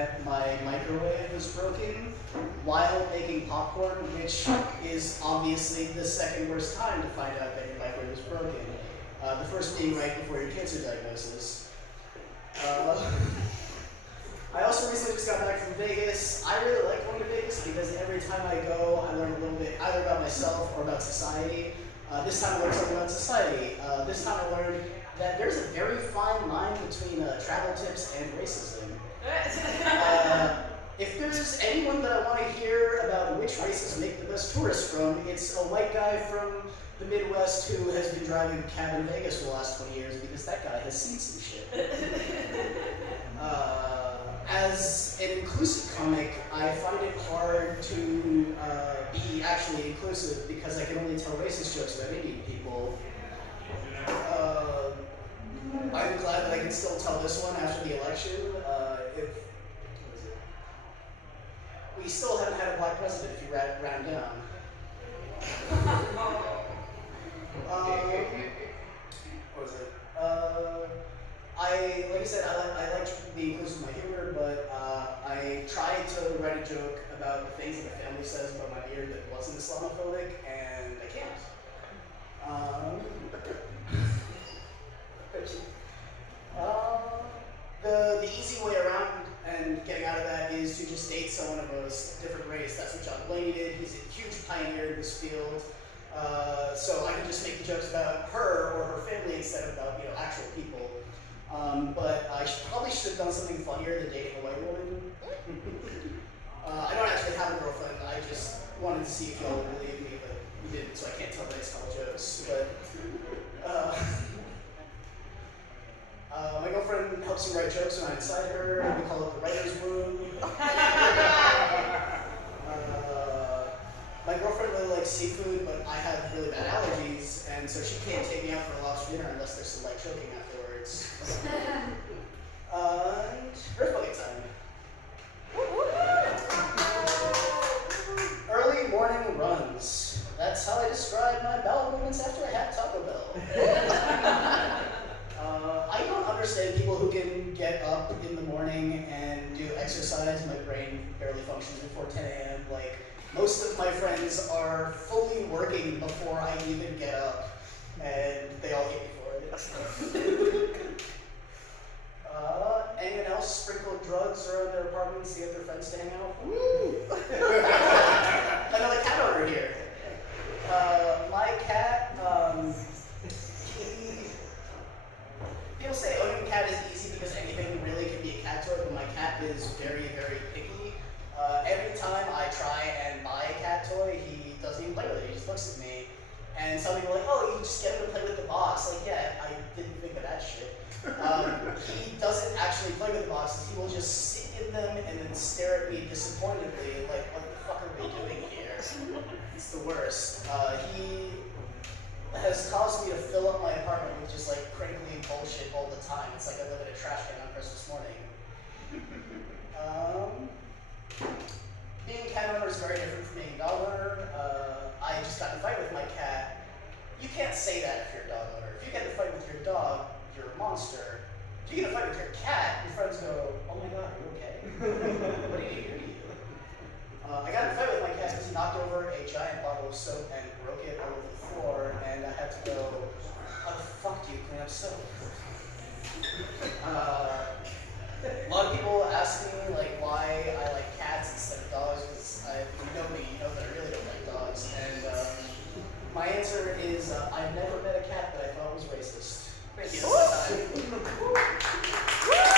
that my microwave was broken while making popcorn, which is obviously the second worst time to find out that your microwave is broken. The first being right before your cancer diagnosis. I also recently just got back from Vegas. I really like going to Vegas because every time I go, I learn a little bit either about myself or about society. This time I learned something about society. This time I learned that there's a very fine line between travel tips and racism. If there's anyone that I want to hear about which races make the best tourists from, it's a white guy from the Midwest who has been driving a cab in Vegas for the last 20 years because that guy has seen some shit. As an inclusive comic, I find it hard to be actually inclusive because I can only tell racist jokes about Indian people. I'm glad that I can still tell this one after the election. We still haven't had a black president if you round down. What was it? Like I said, I like to be inclusive with my humor, but I tried to write a joke about the things that the family says about my beard that wasn't Islamophobic, and I can't. The easy way around and getting out of that is to just date someone of a different race. That's what John Mulaney did. He's a huge pioneer in this field. So I can just make the jokes about her or her family instead of about actual people. But I probably should have done something funnier than dating a white woman. I don't actually have a girlfriend. I just wanted to see if y'all would believe me, but you didn't, so I can't tell nice couple jokes. But my girlfriend helps me write jokes when I'm inside her. We call it the writer's room. My girlfriend really likes seafood, but I have really bad allergies, and so she can't take me out for a lobster dinner unless there's some light choking afterwards. Earth bucket time. Early morning runs. That's how I describe my bowel movements after I have Taco Bell. I don't understand people who can get up in the morning and do exercise. My brain barely functions before 10 a.m. Like, most of my friends are fully working before I even get up, and they all hate me for it. Anyone else sprinkle drugs around their apartments to get their friends to hang out? Woo! Another cat owner here. My cat, people say owning a cat is easy because anything really can be a cat toy, but my cat is very, very picky. Every time I try and buy a cat toy, he doesn't even play with it. He just looks at me. And some people are like, oh, you can just get him to play with the box. Like, yeah, I didn't think of that shit. He doesn't actually play with the boxes. He will just sit in them and then stare at me disappointedly, like, what the fuck are we doing here? It's the worst. He has caused me to fill up my apartment with just like crinkly bullshit all the time. It's like I live in a trash can on Christmas morning. Being a cat owner is very different from being a dog owner. I just got in a fight with my cat. You can't say that if you're a dog owner. If you get in a fight with your dog, you're a monster. If you get in a fight with your cat, your friends go, oh my god, are you okay? What did he do to you? I got in a fight with my cat because he knocked over a giant bottle of soap and broke it all over the floor, and I had to go, how the fuck do you clean up soap? A lot of people ask me like why I like cats instead of dogs, because you know me, you know that I really don't like dogs, and my answer is I've never met a cat that I thought was racist. Thank you.